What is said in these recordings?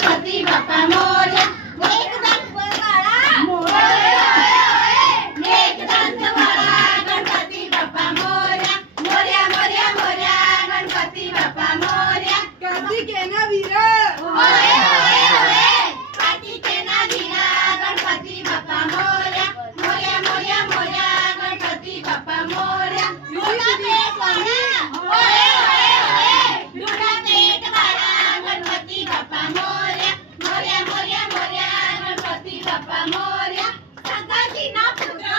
गणपती बाप्पा मोरया एक दंत वाळा मोरया एक दंत वाळा गणपती बाप्पा मोरया मोरया मोरया मोरया गणपती बाप्पा मोरया कार्तिकेना वीर होय होय होय कार्तिकेना वीरा गणपती बाप्पा मोरया मोरया मोरया मोरया गणपती बाप्पा मोरया लुटा पेट वाळा होय होय होय लुटा पेट वाळा गणपती बाप्पा मोरया मोरया मोरया मोरया गणपती बाप्पा मोरया संकटीना पुत्र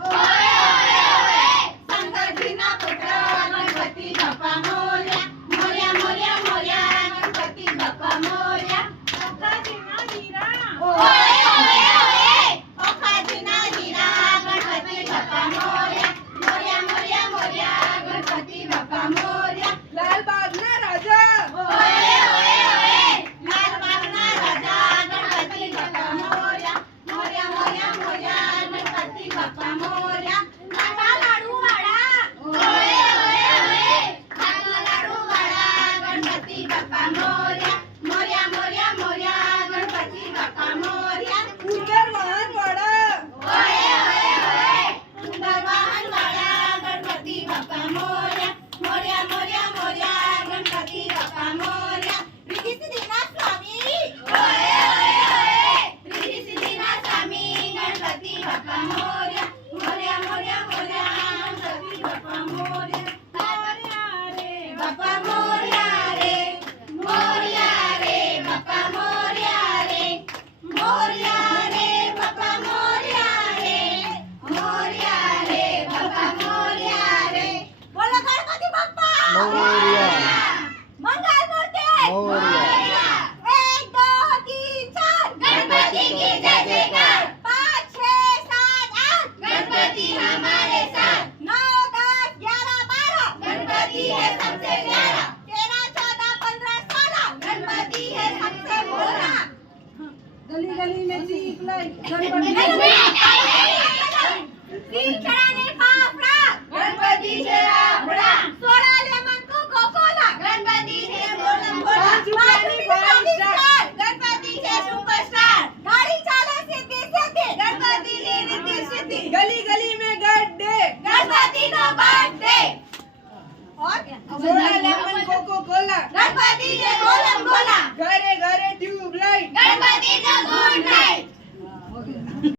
होय होय होय संकटीना पुत्र गणपती बाप्पा मोरया मोरया मोरया मोरया गणपती बाप्पा मोरया संकटीना वीरा होय होय होय ओखाजीना वीरा गणपती बाप्पा मोरया मोरया मोरया मोरया गणपती बाप्पा मोरया लालबागना राजा होय होय होय लालबागना राजा गणपती बाप्पा मोरया मोरया मोरया मोरया गणपती बाप्पा मोरया काका लाडू वाडा होय होय होय काका लाडू वाडा गणपती बाप्पा मोरया मोरया मोरया मोरया गणपती बाप्पा मोरया उदर वाहन वाडा होय होय होय सुंदर वाहन वाडा गणपती बाप्पा मोरया मोरया मोरया मोरया गणपती बाप्पा मोरया रिद्धी सिद्धीनाथ स्वामी होय होय होय रिद्धी सिद्धीनाथ स्वामी गणपती बाप्पा मोरया मोरया मोरया मोरया गणपती बाप्पा मोरया मोरया रे बाप्पा मोरया रे मोरया रे बाप्पा मोरया रे मोरया रे बाप्पा मोरया रे मोरया रे बाप्पा मोरया रे बोलो गणपती बाप्पा मोरया. मंगल मूर्ती मोरया. 1 2 3 4 गणपती की जय जयकार 5 6 7 8 गणपती हमारे साथ 9 10 11 12 गणपती है सबसे प्यारा 13 14 15 16 गणपती है सबसे भोला गली गली में चीख लाई गणपती